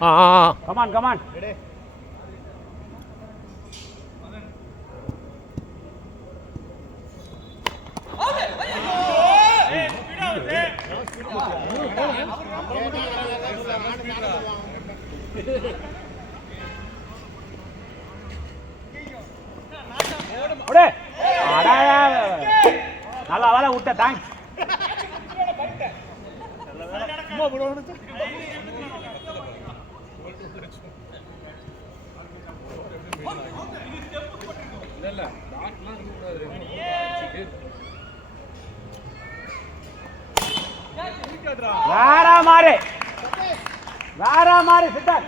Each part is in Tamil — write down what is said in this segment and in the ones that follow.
கமான் நல்லா வேலை விட்ட தேங்க்ஸ். வேற மாதிரி சித்தார்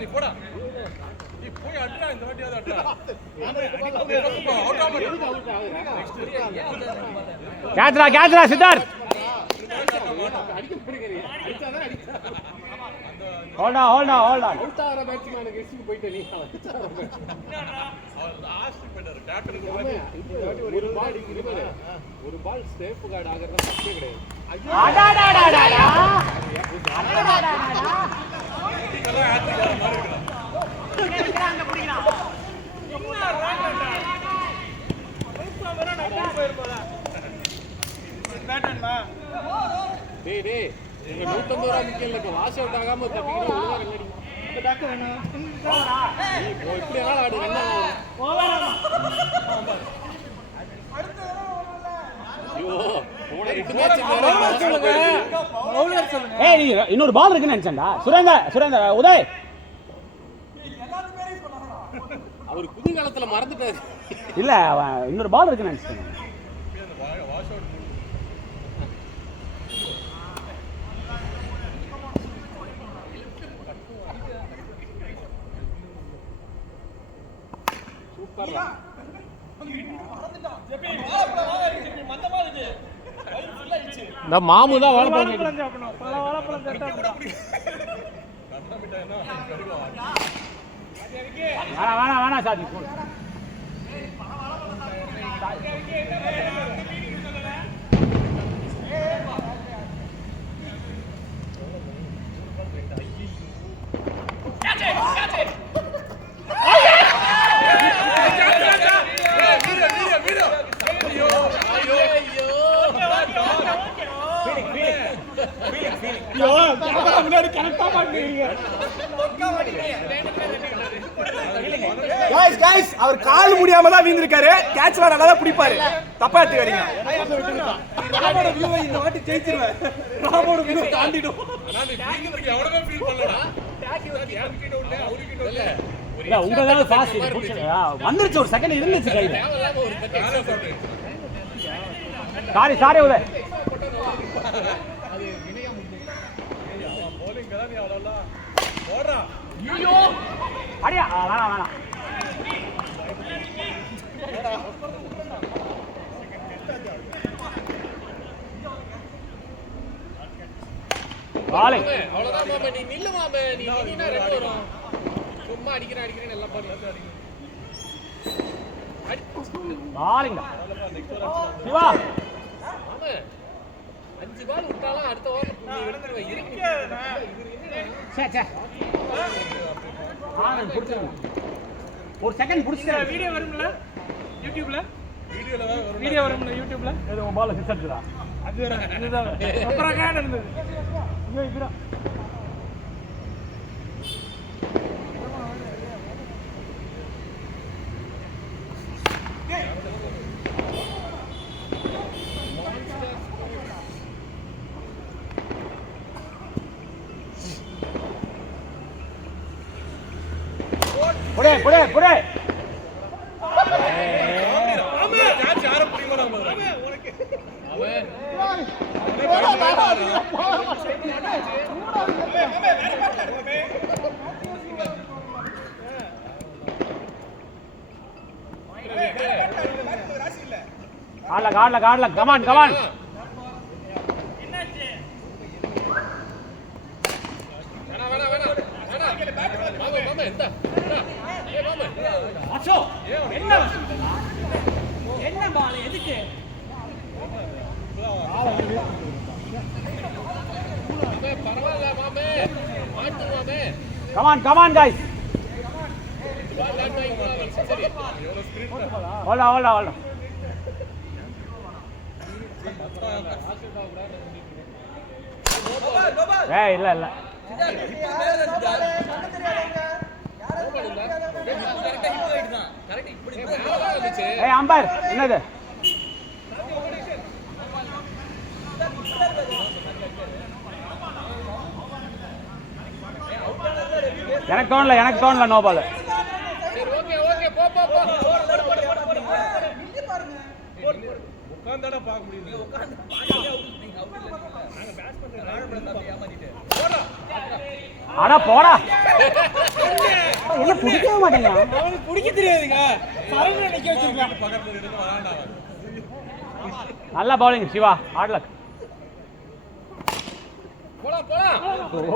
நீ போடா நீ போய் அட்ரா இந்த வாட்டியாவது அட்ரா கேட்ரா சித்தார் Hold on. அவுட்டார பேட்ஸ்மேனுக்கு எஸ்க்கு போயிட்டே நீ. லாஸ்ட் பெட்டர் டாக்டருக்கு ஒரு பால் சேஃப் கார்டு ஆகறத பத்தே கிடையாது. அடாடாடாடா. இதெல்லாம் ஆட்சி வர மாதிரி இருக்குடா. பிடிக்கிறாங்க. பேட்டன்மா. டேய் நீங்க 150 ரூபாய் முக்கியம் இல்ல. வாஷ் அவுட் ஆகாம தப்பிக்கணும் ஒழுங்கா ரன் அடி. இந்த டாக் வேணும். போடா. நீ இப்படி எல்லாம் ஆடு என்ன போவாமா. அடுத்து ஐயோ போட ரெண்டு மேட்ச் பவுலர் சொல்லுங்க. ஏய் நீ இன்னொரு பால் இருக்குன்னு நினைச்சேன்டா. சுரேந்தர் உதய் எல்லாரும் பேரையும் சொல்லலாம். அவர் குதிகாலத்துல மறந்துட்டாரு. இல்ல இன்னொரு பால் இருக்குன்னு நினைச்சேன். வாஷ் அவுட் சூப்பர்டா. இந்த மாமு தான் வாழைப்பழம் சாப்பிடணும். பல வாழைப்பழம் சாப்பிட்டா வேணா சாதி அவர் கால் முடியாம தான் வீந்திருக்காரு. கேட்ச் வேற நல்லா தான் பிடிப்பாரு. தப்பா எடுத்துக்காதீங்க. ராமோட வியூ இந்த வாட்டி ஜெயிச்சிருவேன். ராமோட வியூ தாண்டிடும். ஆனா நீ வீங்கிறதுக்கு எவ்வளவு ஃபீல் பண்ணலடா. யார்கிட்ட உள்ள அவர்கிட்ட உள்ள இல்ல உங்களால பாஸ் வந்துருச்சு. ஒரு செகண்ட் இருந்துச்சு கையில. சாரி உதய். அது வினயம் போலிங் கதான் நீ அவ்வளவுலாம் போடுறா. ஐயோ அடியா வேணாம். அவ்வளவுதான் மாமே. நீ நில்லு மாமே. நீ நின்னா ரெண்டு வரும். சும்மா அடிக்கிறேன் எல்லாம் பண்ணல. பாலிங்கா சிவா மாமே 5 பால் விட்டாலும் அடுத்த ஓவர் நீ எடுத்துருவ. ஒரு செகண்ட் புடிச்சா வீடியோ வரும்ல யூடியூப்ல. வீடியோ வரும்ல யூடியூப்ல. ஏதோ பால் சிக்ஸ் அடிச்சடா. அது வேற இதுதான் அப்புறம் காண இருந்தது. ஐயோ இதுடா. புடே ஆமா கேட்ச் யார புடிங்க நம்ம உனக்கு அவன் காடல கமான் என்னாச்சு? என்ன பால் எதுக்கு? பரவாயில்ல மாமே, மாட்டுவாமே. Come on guys. சரி, Hold on. ஏய் இல்ல ஏய் அம்பர் என்னது எனக்கு தோணல நோ பால். சரி, ஓகே, போ. உட்கார்ந்தாடா பார்க்க முடியுது. அட போடா. என்ன பிடிக்கவே மாட்டேங்க. அவனுக்கு பிடிக்க தெரியாதுங்க. சரவண நிக்க வச்சிருக்கான். பக்கத்துல இருந்து வரான்டா அவன். நல்ல பவுலிங் சிவா. Hard luck. போலாம். ஓ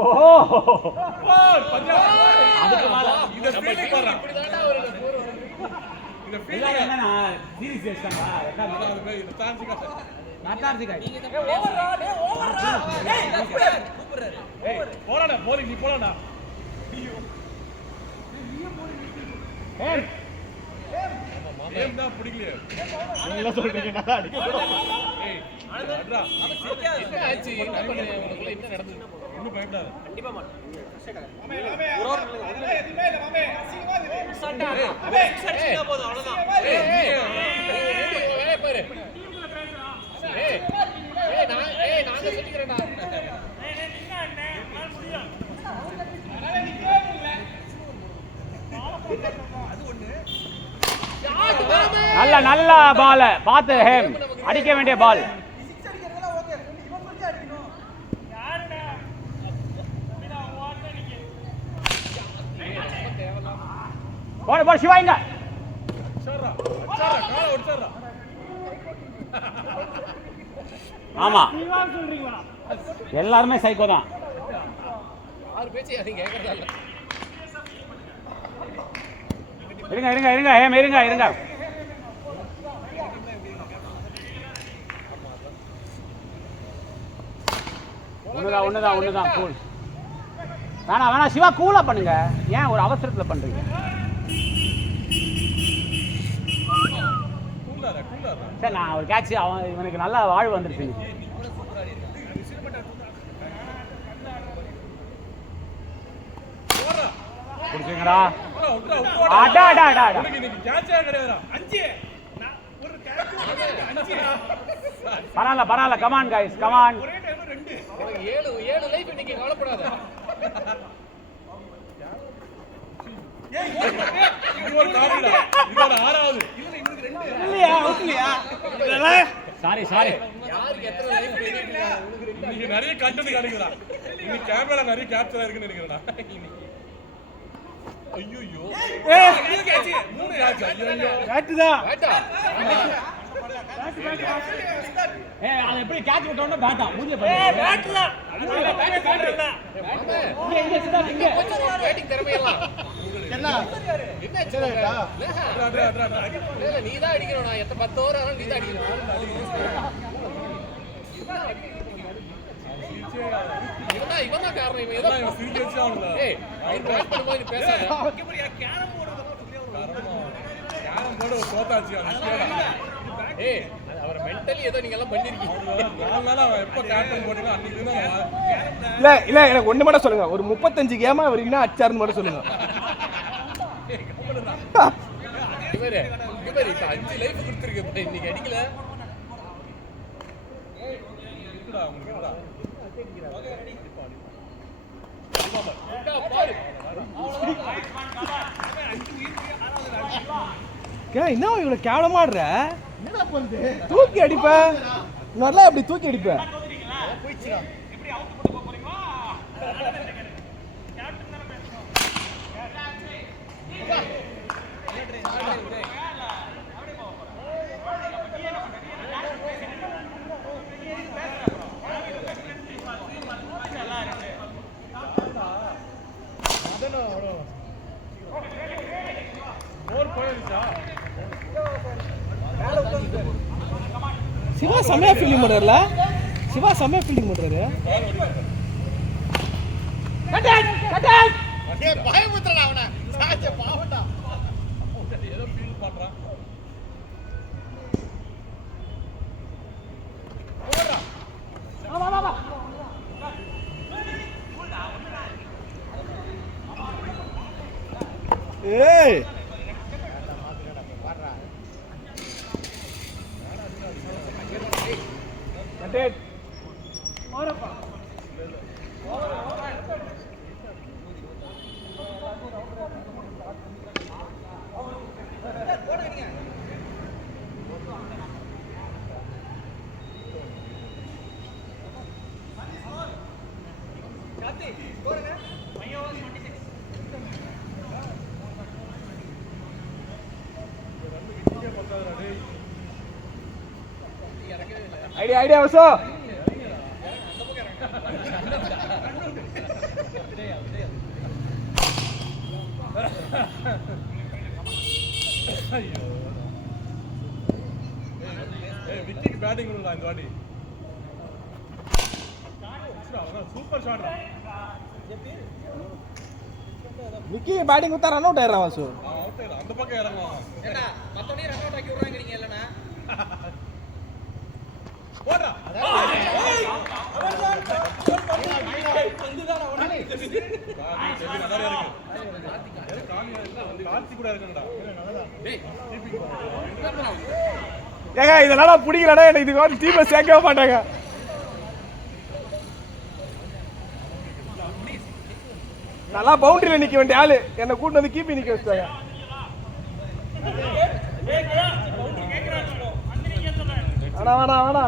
அதுக்கு மேல இந்த ஃபீல்டிங் பாறா. இப்படிதான்டா ஒரு ஸ்கோர் வரும். இந்த இல்ல ஃபீல்டிங் என்னன்னா சீரிஸ் ஏஸ்டா. அதாவது இந்த சான்ஸ் நாட்டார்த்திகா. ஏய் போடா போலிங் நீ போடா. ஏம் தான் பிடிக்கலையே. நீங்க சொல்றீங்க நல்லா அடிக்க. ஏய் அட்ரா. என்ன ஆச்சு? என்ன பண்ணீங்க? உங்களுக்குள்ள என்ன நடந்தது? இன்னும் பயப்படாத. கண்டிப்பா மாட்டேன். நாங்க சொல்லிக்கிறேன்டா. நல்ல பால் பார்த்து ஹேம் அடிக்க வேண்டிய பால். போடு சிவா இங்க. அச்சாரா கால ஒடிச்சாரா. ஆமா எல்லாருமே சைக்கோ தான். ஆறு பேச்சு யாரும் கேட்கறதா இல்ல. இருங்க ஹேம் இருங்க. ஒண்ணுதான் கூல். வேணாம் சிவா கூலா பண்ணுங்க. ஏன் ஒரு அவசரத்துல பண்றீங்க? சரி நான் ஒரு கேட்ச் இவனுக்கு நல்ல வாழ்வு வந்துருச்சு. புடிச்சீங்கடா. அடா இன்னைக்கு கேட்சே கிடையாதுடா. பரவாயில்ல கமான் கைஸ் கமான். ஏழு லைஃப் இன்னைக்கு கவலைப்படாத. இது ஒரு காமெடிடா. இதோட ஆறாவது. இல்லையா சாரி யாருக்கு எத்தனை லைஃப் தெரியுமா? இன்னைக்கு நிறைய கண்டென்ட் கிடைக்குதுடா. இன்னைக்கு கேமரா நிறைய கேப்சர் இருக்குன்னு நினைக்கிறேன்டா. ஐயோ மூணு ஆச்சு. ஐயோ காட்டுதான். வேட்டா. அது எப்படி கேட்ச் விட்டோம்னா பேட்டா மூஞ்சில பண்ணு. கொஞ்சம் பேட்டிங் திறமையெல்லாம் என்ன நீதான் அடிக்கணும். நான் எத்தனை 10 ஓவர் ஆனாலும் நீதான் அடிக்கணும். இவன் தான் காரணம். இவன் ஏதோ சிரிக்க வச்சு அவனுல. ஏய் அவர் பேட் பண்ணும்போது நீ பேசாத. யாரும் போட தோத்தாச்சு அந்த. ஏய் அவர் மென்டலி ஏதோ நீங்க எல்லாம் பண்ணிருக்கீங்க. 4 நாளா அவன் எப்ப கேப்டன் போட்டீங்க அன்னைக்கு தான். இல்ல எனக்கு ஒண்ணு மட்டும் சொல்லுங்க. ஒரு 35 கேமா வரைக்கும் அச்சார்னு மட்டும் சொல்லுங்க. இவரு இப்ப 5 லைஃப் கொடுத்துருக்கு. இன்னைக்கு அடிக்கல. இருக்குடா உங்களுக்கு இருக்குடா. பாரு என்ன இவ்வளவு கேவலமா ஆடுற? தூக்கி அடிப்ப நல்லா அப்படி தூக்கி அடிப்ப. சிவா செமையா ஃபீலிங் பண்றல. சிவா செம்ம ஃபீல்டிங் பண்றாரு. பயமுத்துறா அவனை சாச்ச பாவண்டா ஏதோ ஃபீல் பண்றான். ஏய் கட்டேட் மாரப்பா ஐடியா வசோ விக்கிக்கு பேட்டிங் கொடுக்கலாம் இந்த வாட்டி. Super shot. விக்கி பேட்டிங் கொடுத்தா ரன் அவுட் ஆயிடுறான் வாசு. அவுட் ஆயிடும். அந்த பக்கம் இறங்குவான். மத்தவனே ரன் அவுட் ஆக்கி விடுறாங்கறீங்க இல்லனா போடா. கார்த்தி கூட இருக்கணும்டா. ஏங்க இதெல்லாம் பிடிக்கலடா எனக்கு இதுக்கு வந்து டீம்ல சேர்க்கவே மாட்டாங்க. நல்லா பவுண்டரியில நிக்க வேண்டிய ஆளு என்ன கூட்டு வந்து கீப்பி நிக்க வச்சாங்க. வேணா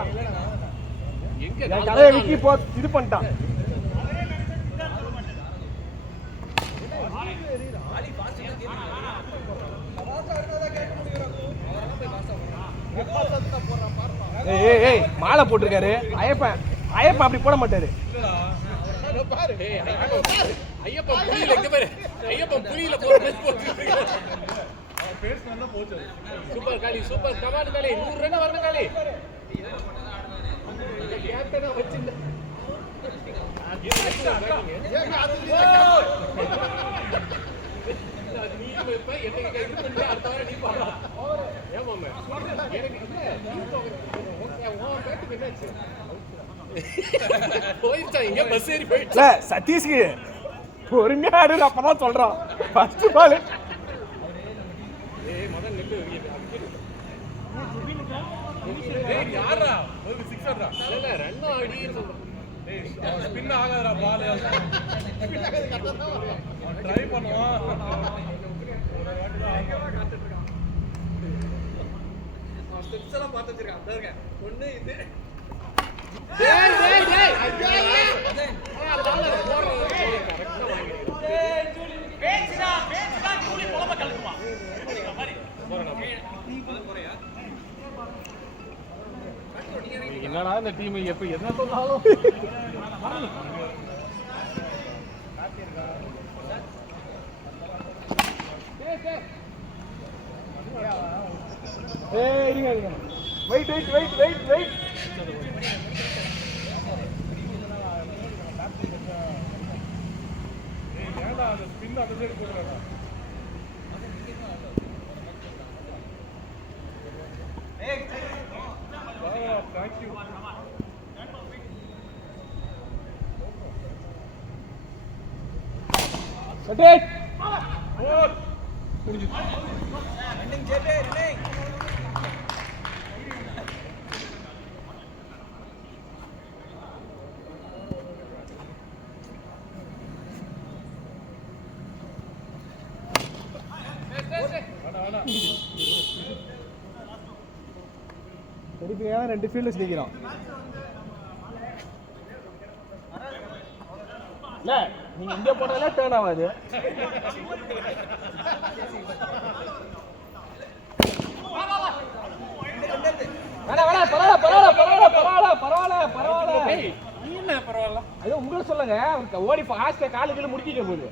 என் கதையை விக்கி போ இது பண்ணிட்டான். ஏய் மாலை போட்டிருக்காரு ஐயப்பன் அப்படி போட மாட்டாரு. பாரு டேய் ஐயப்பன் புலியில இங்க பாரு ஐயப்பன் புலியில போற மாதிரி போட்டுருக்காரு. அவன் பேஸ் நல்லா போச்சு. சூப்பர் காளி சூப்பர் கமாண்ட் காளி 100 ரன் வரணும் காளி. இந்த கேப்டனா வச்சிருந்த நீ இப்ப என்ன கை பண்ணி அடுத்த வாரம் நீ பாடா. ஏமாமே எனக்கு போயிடுச்சா இங்க பஸ் ஏறி போயிடுச்சு. சதீஷ்க்கு பொறுமையா ஆடு அப்பதான் சொல்றான். ஃபர்ஸ்ட் பால் மதன் நெட்டு டேய் யாரா ஒரு சிக்ஸர்டா. இல்ல ரன் ஆடி சொல்றேன். டேய் ஸ்பின் ஆகாதடா பால். ஸ்பின் ஆகாது கரெக்ட்டா தான் வரும். ட்ரை பண்ணுவான். ஸ்டெப்ஸ் எல்லாம் பார்த்து வச்சிருக்கான். அதா இருக்க. ஒண்ணு இது என்னடா இந்த டீம் எப்ப என்ன சொன்னாலும் இருங்க வெயிட் ஏன்டா அந்த ஸ்பின் அந்த சைடு போடுறடா. Thank you. திருப்பியா 2 ஃபீல்டர்ஸ் நிக்கிறான். இல்ல நீங்க இங்க போனாலே டர்ன் ஆகாது. பரவாயில்ல. இல்ல பரவாயில்ல. அது உங்களுக்கு சொல்லுங்க. ஓடி ஃபாஸ்டா காலுக்குள்ள முடிக்கிக்க போகுது.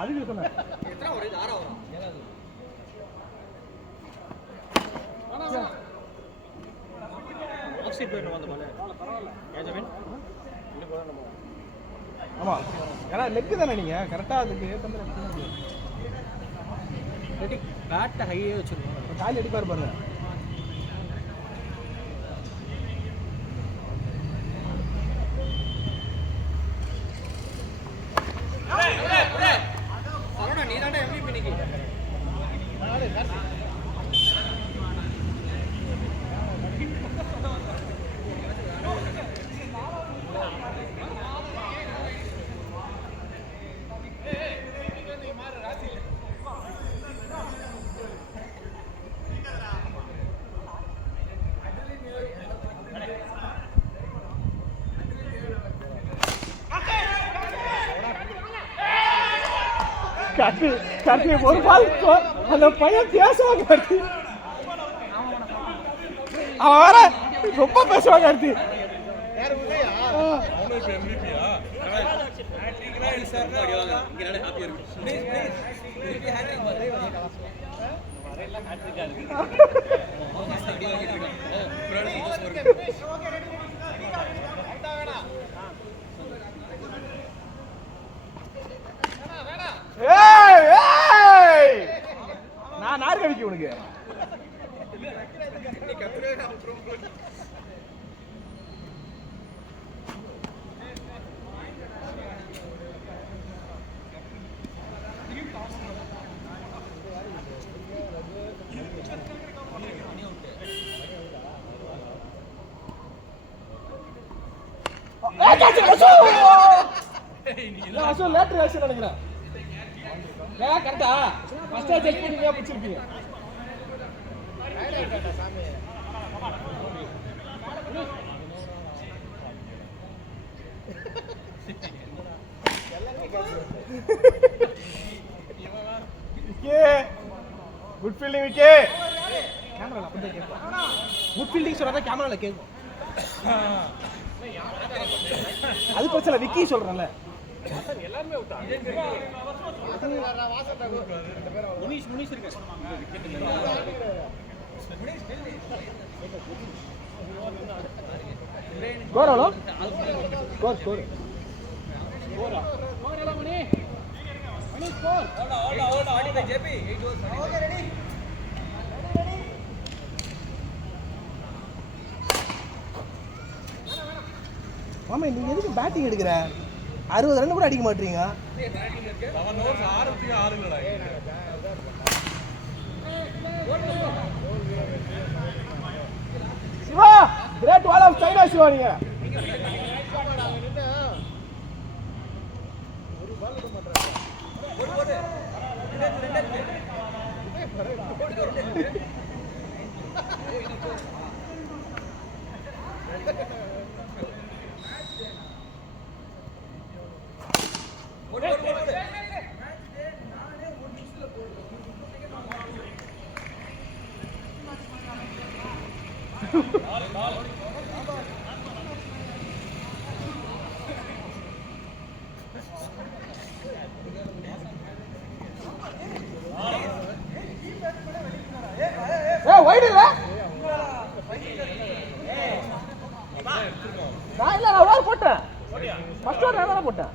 அதுக்கு சொன்னேன். எத்தனை ஒரு 6 வரும். சைடு போயிட்டு அந்த பால் ஆமா ஏன்னா லெக் தானே நீங்க கரெக்டா அதுக்கு ஏத்த மாதிரி பேட்டை ஹையே வச்சிருக்கோம் கால் அடிப்பாரு பாருங்க நீ தானே MVP இன்னைக்கு கட்டி ஒரு பால் அந்த பையன் பேசுவாங்க கட்டி அவன் வேற ரொம்ப பேசுவாங்க கட்டி அவனும் இப்போ எம்விபியா நான் நார் கவிக்க உனக்கு லேட்டர் ஆச்சு நினைக்கிறேன் கரெக்டா ஃபர்ஸ்ட் செக் பண்ணி பிடிச்சிருக்கீங்க குட் ஃபீல்டிங் விக்கே கேமரால அப்படியே கேட்கும் குட் ஃபீல்டிங் சொல்றத கேமரால கேட்கும் அது பிரச்சனை விக்கி சொல்றேன்ல எல்லாரும் அவுட்டா முனிஷ் இருக்கு ஸ்கோர் எவ்வளோ ஸ்கோர் மாமா நீங்க எதுக்கு பேட்டிங் எடுக்கிற 60 ரன் கூட அடிக்க மாட்டீங்க Shiva great wall of China Shiva நீங்க வைடு இல்ல நான் இல்ல நான் ஒரு போட்டேன் ஃபர்ஸ்ட் ஓவர் நான் போட்டேன்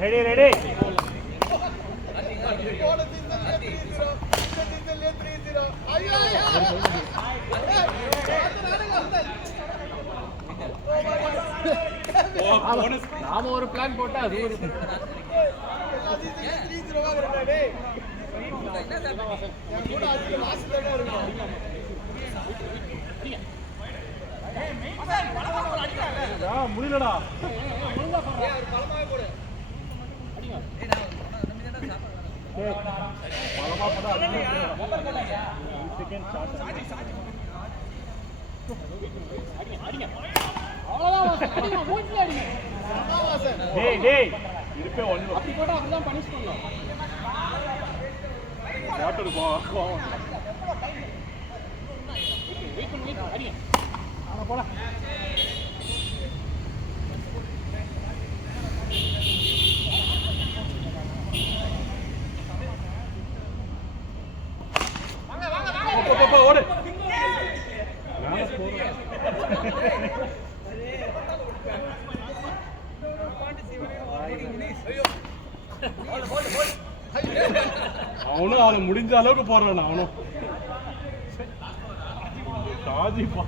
ரெடி ரெடி நாம ஒரு பிளான் போட்டா அது ஒரு முடியலடா ஓடு அவனும் அவனை முடிஞ்ச அளவுக்கு போடுறான் அவனும் ஷாஜிப்பா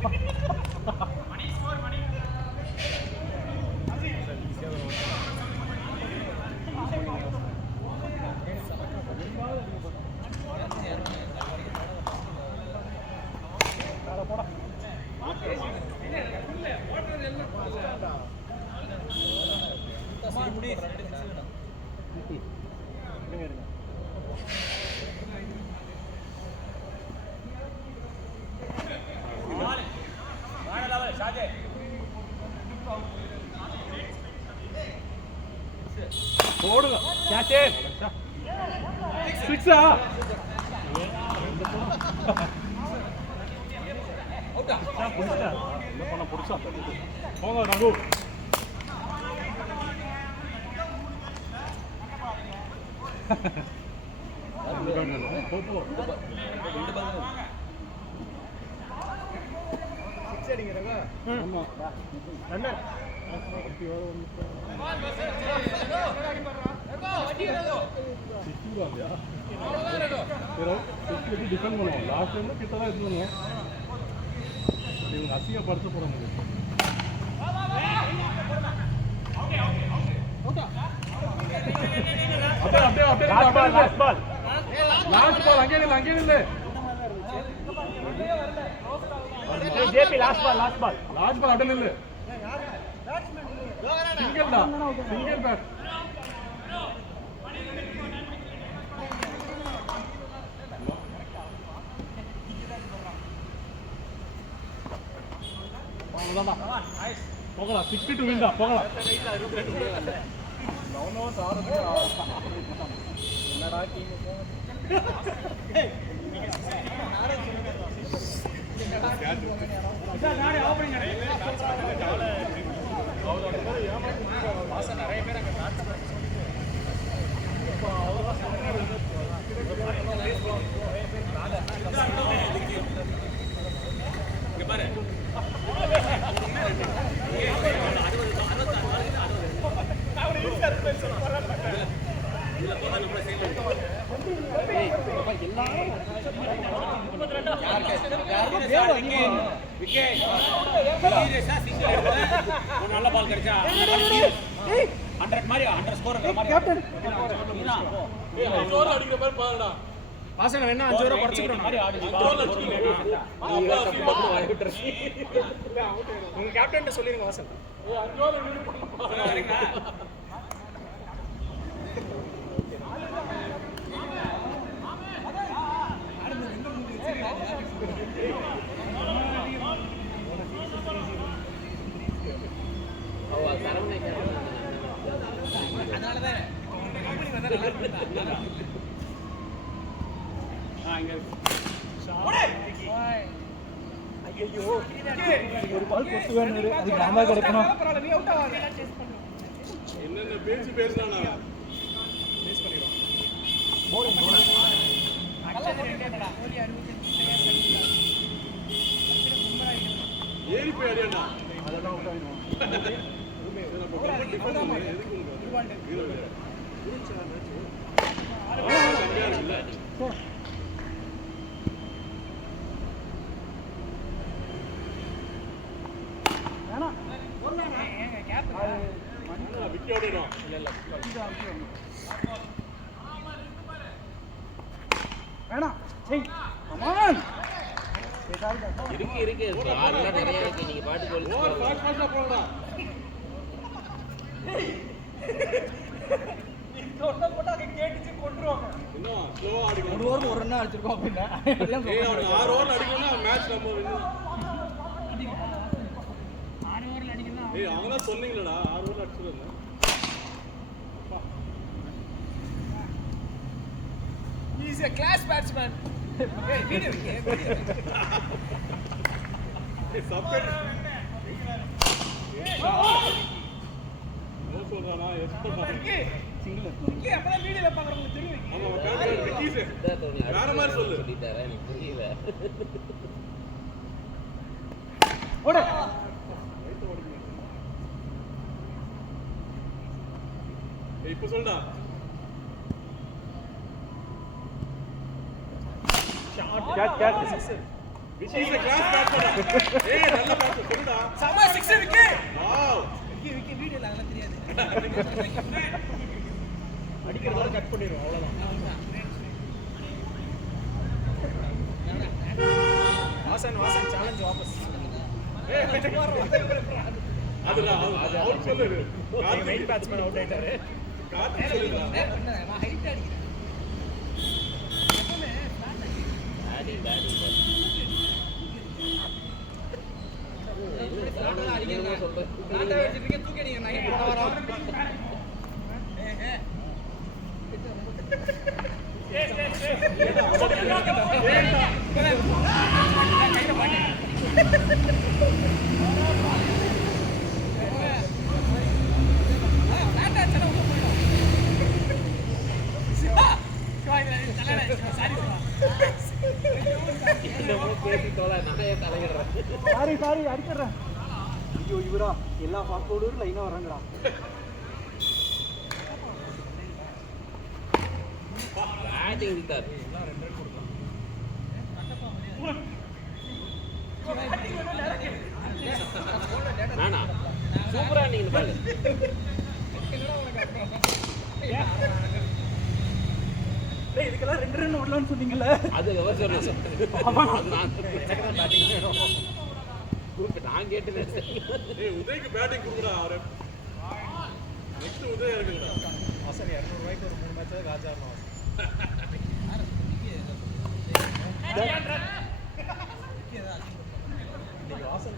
போடுங்க சிக்ஸா என்ன பண்ண புடிச்சா போங்க ரகு டிஃபெண்ட் பண்ணுவோம் லாஸ்ட் டைம்ல கிட்ட தான் இது பண்ணுவோம் இவங்க அசிங்கப்படுத்த போட முடியும் லாஸ்ட் பால் அங்கே இல்லை ஜேபி லாஸ்ட் பால் அப்படியே இல்லை சிங்கிள் தான் சிங்கிள் பேட் போகலாம் 62 வின் தான் போகலாம் என்னடா டீம் நல்ல பால் கிடைச்சா 100 மாதிரி 100 ஸ்கோர் கேப்டன் ஜோர் அடிக்கிற மாதிரி பாருடா வாசனை வேணா 5 ரூபாய் குறைச்சிக்கிறோம் மாதிரி ஆடு உங்க கேப்டன் சொல்லிருங்க வாசன் என்னென்ன பேசி பேசுறானா ஏறி போய் அடியாண்டா விக்கி ஓடிடும் இருக்கு ஆறுலாம் நிறைய இருக்கு நீங்க பாட்டு சொல்லு ஓவர் ஃபாஸ்ட் ஃபாஸ்டா போடா இன்னும் ஸ்லோவா அடிக்கணும் ஒரு ரன் அடிச்சிருக்கோம் அப்படின்னா ஏய் அவன் 6 ஓவர் அடிக்கணும்னா மேட்ச் நம்ம வின் ஏய் அவங்க தான் சொன்னீங்களடா 6 ஓவர் அடிச்சிருந்தா he is a class batsman hey video subtitle no சொல்றானா எஸ் பண்ணான் விக்கி அப்பதான் வீடியோல பாக்குறவங்களுக்கு தெரியும் அவன் பேட் விக்கீஸ் வேற மாதிரி சொல்லு சொல்லிட்டாரா எனக்கு புரியல ஓடு இப்ப சொல்டா கேட்ச் கேட்ச் விக்கீஸ் கிளாஸ் பேட்ஸ்மேன் ஏய் நல்ல பேட்ஸ்மேன் சொல்லுடா சமா 6 விக்கி வாவ் விக்கி வீடியோல அதெல்லாம் தெரியாது அடிக்கிறதால கட் பண்ணிரும் அவ்வளவுதான் வாசன் சேலஞ்ச் வாபஸ் அதுடா அவுட் சொல்லு மெயின் பேட்ஸ்மேன் அவுட் ஆயிட்டாரு கார்த்திக் சொல்லுடா நான் ஹைட் அடிக்கிறேன் சாரி அடிச்சிடுறேன் ஐயோ இவரா எல்லா ஃபாஸ்ட் லைனா வராங்கடா பேட்டிங் விட்டார் நானா சூப்பரா நீங்க பாரு இதுக்கெல்லாம் 2 ரன் ஓடலாம்னு சொன்னீங்கல்ல அது எவர் நான் கேட்டேன் ஏய் உதய்க்கு பேட்டிங் கொடுங்கடா அவரே நெக்ஸ்ட் உதய் இருக்குடா வாசன் 200 ரூபாய்க்கு ஒரு 3 மேட்ச் ராஜா வாசன்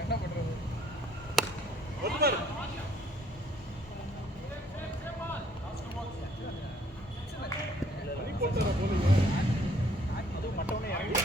என்ன பண்றது ஒருவர் போட்டற போலுங்க அதுவும் மட்டவனே இறங்கி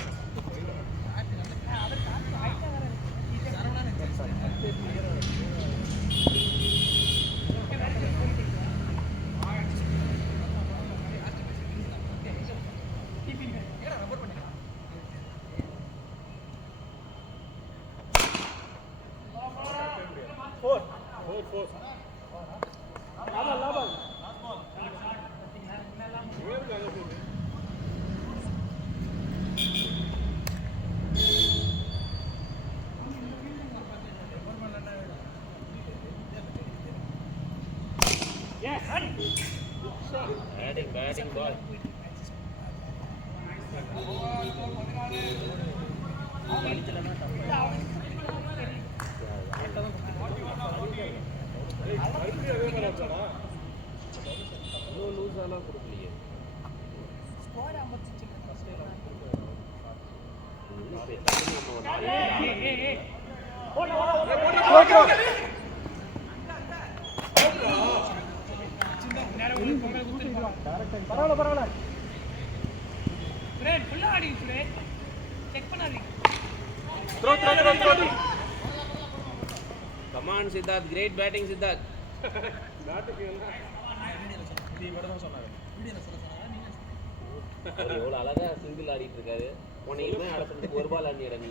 batting ball லூஸ் ஆனா கொடுக்கலையே ஸ்குவாட் அமர்த்திச்சு ஃபர்ஸ்ட் பரவாயில்ல ஃப்ரெண்ட் ஃபுல்லா ஆடிங்க ஃப்ரெண்ட் செக் பண்ணாதீங்க throw come on Siddharth great batting Siddharth பேட்டுக்கு என்ன நீ மட்டும் தான் சொன்னாங்க வீடியோல சொன்னாங்க நீங்க அவர் எவ்வளவு அழகா சிங்கிள் ஆடிட்டு இருக்காரு உன்னையுமே அடப்பட்டு ஒரு பால் ஆடியடா நீ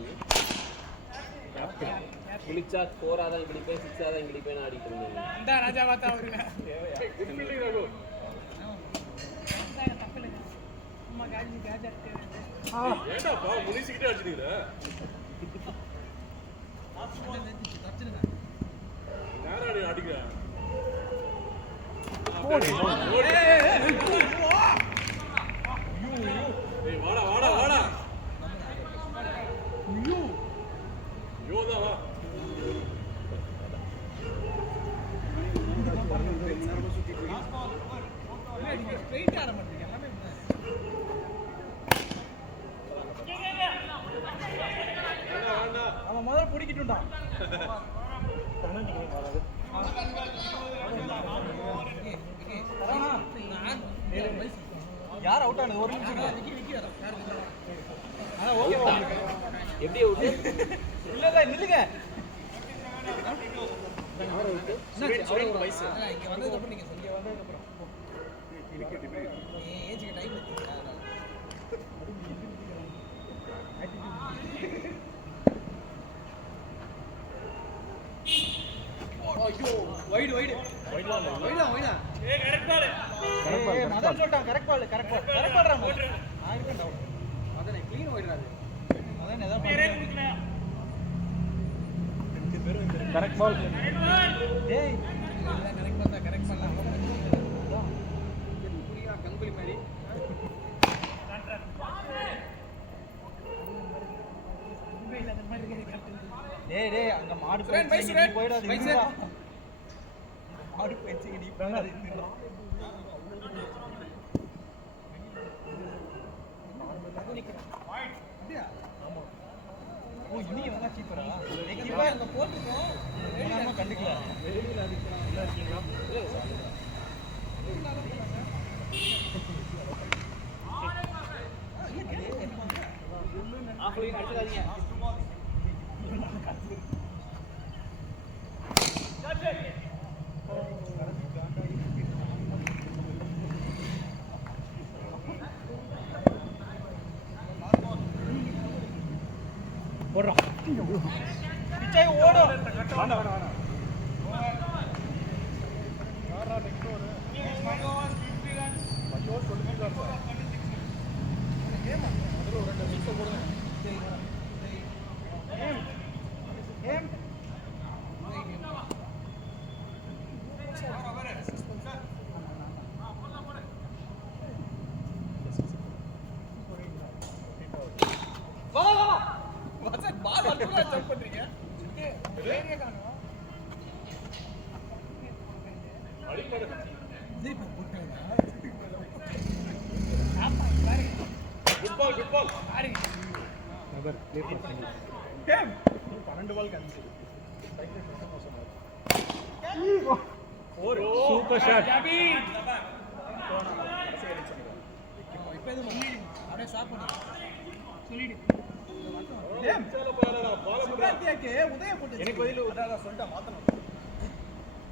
குளிச்சா 4 ஆதான் கிளிப்பேன் 6 ஆதான் கிளிப்பேன் ஆடிட்டு இருந்தீங்க இந்த ராஜா பார்த்தா அவருங்க டிஃபிகல்ட்டி ரகு தப்பில்லை அம்மா காஜி காஜா ஏண்டாப்பா முனிசிக்கிட்டே அடிச்சிட்டீங்க நேரா அடிக்க ஏய் வாடா வாடா வாடா யோதா வா நீங்க ஸ்ட்ரைட் ஆட மாட்டீங்க எல்லாமே அவன் முதல்ல பிடிக்கிட்டுட்டான் எப்படி அவுட் இல்ல இல்ல நில்லுங்க சுரேன் வயசு இங்க வந்ததுக்கு அப்புறம் நீங்க சொல்லுங்க வந்ததுக்கு அப்புறம் ஏஜ்க்கு டைம் எடுத்துங்க ஐயோ வைட் ஏய் கரெக்ட் பால் மதன் சொல்றான் கரெக்ட் பால் ராமு ஆயிரம் டவுன் மதன் க்ளீன் வைட்றாது மதன் ஏதோ பேரே குடுக்கல கரெக்ட் பால் டேய் கரெக்ட் பண்ணலாம் புரியா கங்குலி மாதிரி டேய் அங்க மாடு போயிடாது மாடு போயிடுச்சு நீ பண்ணாத ஓ இனி வந்தா கீப்பரா கீப்பர் அங்க போட்டுறோம் நாம கண்டுக்கல வெளியில அடிச்சலாம் இல்ல இருக்கீங்களா ஆஃப்லைன் அடிச்சாதீங்க போடுறோம் பிச்சை ஓடும் வேண்டாம் பால் அடிச்சா ஜம்ப் பண்றீங்க ரேடியா காணோம் அடிப்பட ஜீப் போட்டேனா ஆமா sorry good ball sorry number play பண்ணி கேம் 12 பால் கன்சி சைக்கிள் மட்டும் மோசமா ஒரு சூப்பர் ஷாட் ஜாபி இப்போ இது அப்படியே ஸ்டாப் பண்ணு சொல்லிடு கேம் चलो பாலடா பால சுகாத்தியாக்கு உதய போட்டு எனக்கு பதில அத சொல்லிட்ட மாத்தணும்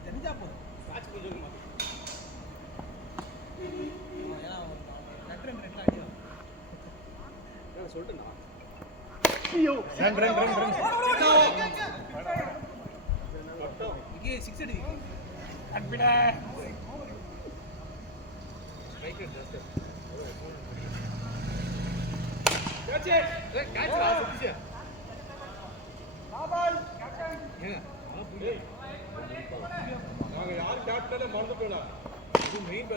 தெரிஞ்சா போதும் மேட்ச் கொஞ்சம் மாத்து ஏனா ரெட் அடியா நான் சொல்லிட்டேனா ஐயோ ரன் இங்கே 6 அடி அட்பிட ஸ்ட்ரைக்கர் ஜஸ்ட் கேட்ச் ராசிச்சு பால் கேப்டன் நாங்க யார் கேப்டனே மறந்து போடா இது மெயின்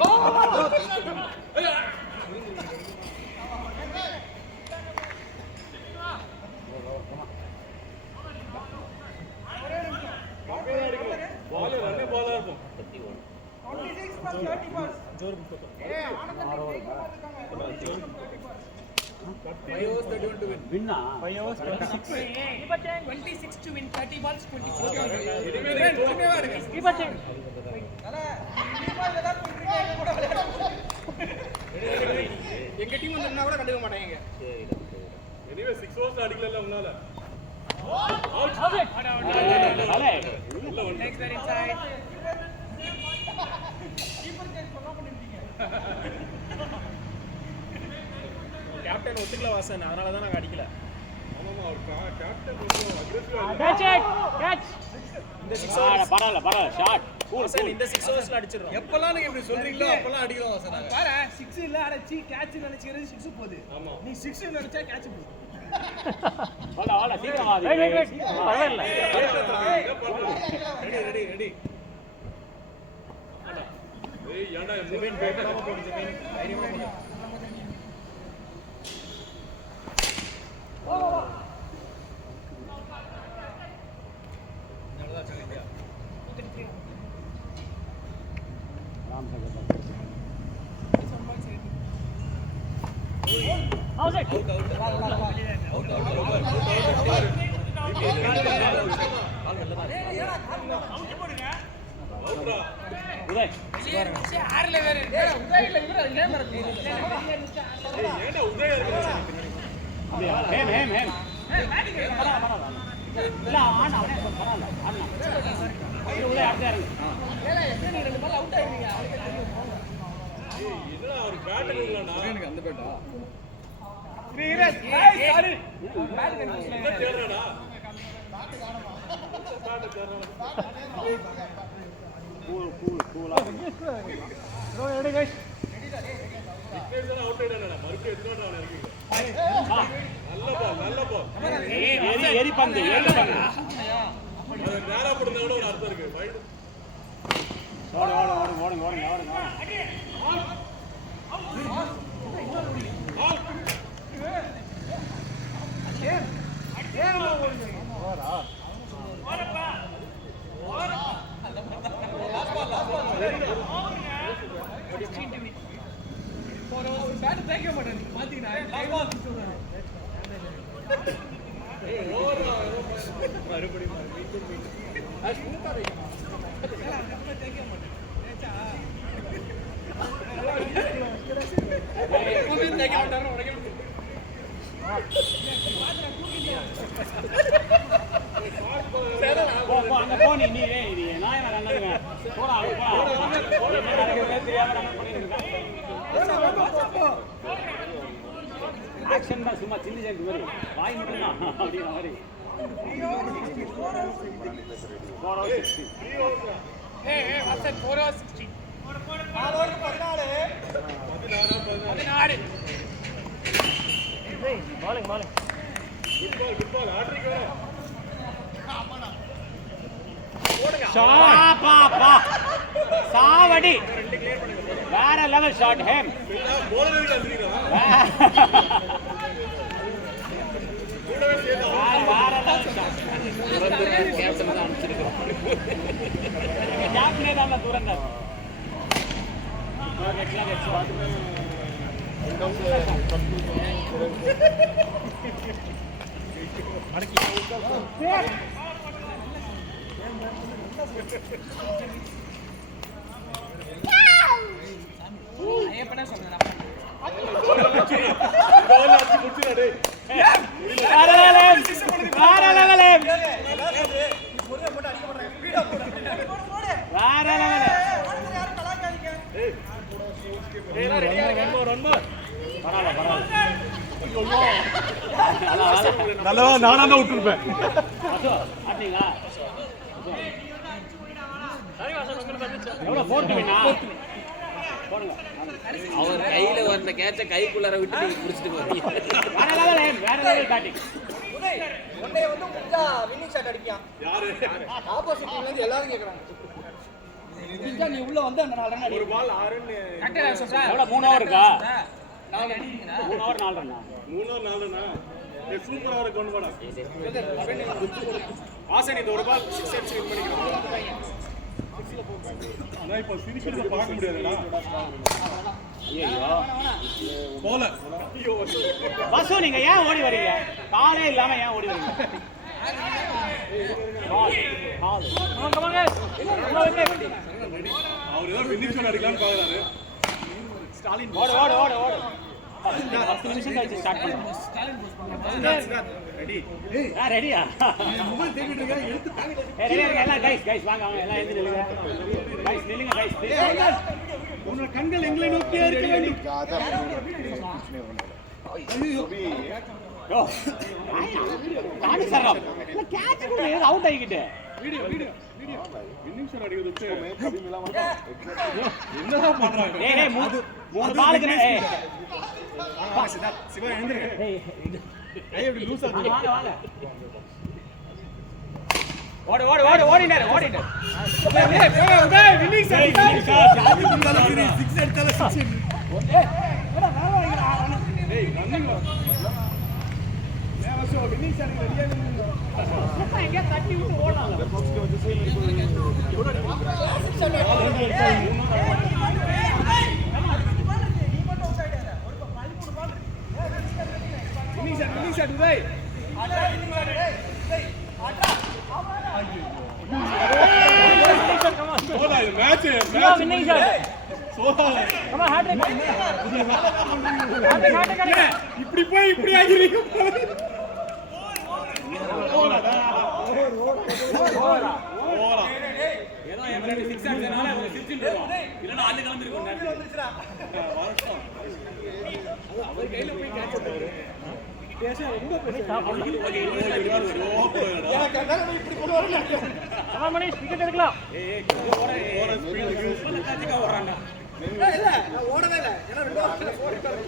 பால் ரன் பாலா இருக்கும் 26 plus 30 balls ஜோர் முக்கோ ஏய் ஆனந்த ஜோர் 5 overs 31 to win. Win 5 overs 26 to win 30 balls 26. Keep it. எங்க டீம் வந்தா கூட கண்டுக்க மாட்டாங்க. எனிவே 6 overs அடிக்கல உன்னால. out. Next very inside. Keeper change பண்ணிட்டீங்க. கேப்டன் ஒத்துக்கல வாசன் அதனால தான் நாங்க அடிக்கல ஆமாமா அவர் கேப்டன் கொஞ்சம் அக்ரெசிவா Catch. இந்த 6 overs பரவாயில்ல ஷாட் வாசன் இந்த 6 ஓவர்ஸ்ல அடிச்சிரோம் எப்பலாம் நீங்க இப்படி சொல்றீங்களோ அப்பலாம் அடிக்கிறோம் வாசன் நாங்க பாரு 6 இல்ல அடச்சி கேட்ச் நினைச்சிறது 6 போகுது ஆமா நீ 6 நினைச்சா கேட்ச் போகுது வாடா சீக்கிரம் வா பரவாயில்ல ரெடி ஏய் ஏன்டா ஜெமின் பேப்பராம போடு ஜெமின் தைரியமா போடு அவுட்ரா உதய் வெளியே இருந்துச்சு ஆறுல வேற இருக்கு உதயில இவர ஏன் மறந்து ஏன்டா உதயம் இருக்கு அப்படியா ஹேம் ஹேம் ஹேம் பேட்டிங் இல்ல ஆனா அவனே பரவாயில்ல ஆனா இது உதய் அடுத்து இறங்கு ஏல எப்படி நீ ரெண்டு பால் அவுட் ஆயிடுவீங்க அவளுக்கு தெரியும் இதெல்லாம் ஒரு பேட்டர் இல்லடா எனக்கு அந்த பேட்டா சாரி என்ன தேடுறடா கூலா எடு गाइस விக்கெட் தான் அவுட் ஆயிடானடா மறுபடியும் எடுத்துடா அவன இருக்கு நல்ல பால் ஏறி பந்து அது நேரா போடுறத விட ஒரு அர்த்தம் இருக்கு வைட் ஓடுங்க ஒரு பேட் தேய்க்க மாட்டேன் நீங்க பாத்தீங்கன்னா லாஸ்ட் பால் சொல்றாரு அங்க போ நீ நாயனா ரன்னதுங்க போடா தெரியாம ரன் பண்ணிருக்கா ஆக்ஷன் தான் சும்மா சின்ன ஜெயிக்கு மாதிரி வாய் மட்டும் தான் அப்படிங்கிற மாதிரி வாட்ஸ்அப் 460 16 குட் பால் ஹாட்ரிக் வேற சாவடி வேற லெவல் ஷாட் ஹேம் போலர் கிட்ட வந்துறீங்க வேற லெவல் ஷாட் கேப்டன் தான் அனுப்பிச்சிருக்கோம் கேப்டனே தான் துரந்தார் ஐயப்பனே சொல்றேன் பால் அடிச்சு முடிச்சுடா டேய் வேற லெவல் நல்லவா நானா தான் விட்டுருப்பேன் ஆட்டீங்களா எவ்வளவு போட்டு வேணா போடுங்க அவர் கையில வந்த கேட்ச கைக்குள்ளார விட்டு நீங்க புடிச்சிட்டு போறீங்க வேற லெவல் பேட்டிங் உன்னைய வந்து முடிஞ்சா வின்னிங் ஷாட் அடிப்பியா யாரு ஆப்போசிட் டீம்ல இருந்து எல்லாரும் கேக்குறாங்க முடிஞ்சா நீ உள்ள வந்து அந்த 4 ரன் அடி ஒரு பால் 6 ரன் கரெக்ட்டா சார் எவ்வளவு 3 ஓவர் இருக்கா 4 அடிக்கிறீங்களா 3 ஓவர் 4 ரன்னா 3 4 ரன்னா ஏ சூப்பரா இருக்கு கொண்டு போடா ஆசன் இந்த ஒரு பால் 6 அடிச்சு வின் பண்ணிக்கிறோம் நான் இப்ப சிரிக்கிறத பார்க்க முடியாதுடா ஐயோ போல ஐயோ பசு நீங்க ஏன் ஓடி வரீங்க காலே இல்லாம ஏன் ஓடி வரீங்க அவர் ஏதோ ஃபினிஷர் அடிக்கலாம்னு பாக்குறாரு ஸ்டாலின் ஓடு 10 நிமிஷம் கழிச்சு ஸ்டார்ட் பண்ணுவோம் ரெடி ரெடியா மொபைல் தேடிட்டு இருக்கா எடுத்து ரெடியா இருங்க எல்லாம் கைஸ் வாங்க எல்லாம் எழுந்து நில்லுங்க கைஸ் உன்னோட கண்கள் எங்களை நோக்கியே இருக்க வேண்டும் யோ காணி சர்ரம் இல்ல கேட்ச் கூட ஏதோ அவுட் ஆகிக்கிட்டு வீடியோ ஃபினிஷர் அடிக்கிறது விட்டு என்னதான் பண்றாங்க டேய் மூணு பாலுக்கு ஏய் சிவா எழுந்துருங்க ஏய் கை அப்படி லூஸ் ஆகுது வாங்க ஓடினாரு உதய் வின்னிங் ஷாட் அது இருந்தாலும் 6 எடுத்தால 6 ஏய் ரன்னிங் வா நேவசோ வின்னிங் ஷாட் ரெடியா நின்னு எங்க தட்டி விட்டு ஓடலாம் வின்னிங் ஷாட் உதய் போடா இது மேட்ச் சிவா வின்னிங் ஷாட் சோஹா கமா ஹேட்ரிக் இப்படி போய் இப்படி ஆகிரீங்க கமா மணிஷ் விக்கெட் எடுக்கலாம் இல்ல நான் ஓடவே இல்ல ஏன்னா 2 ஆப்ஷன்ல ஓடிட்டாரு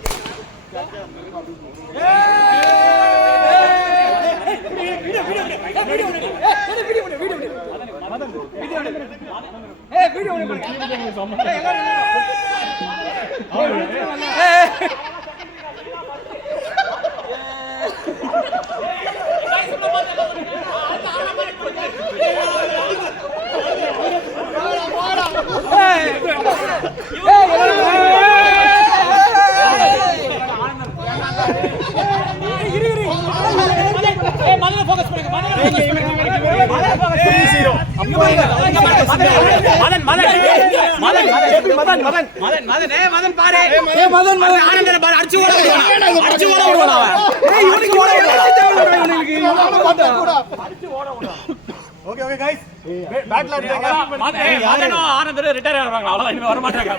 மதன ஃபோக்கஸ் பண்ணுங்க மதன் பாரு மதன் ஆனந்தன் பாரு அடிச்சு ஓட விடுவான் அவன் இவனுக்கு ஓட ஓகே ஓகே गाइस பேட்ல மதன் ஆனந்தன் ரிட்டையர் ஆகுறாங்க அவ்வளவுதான் இனிமே வர மாட்டாங்க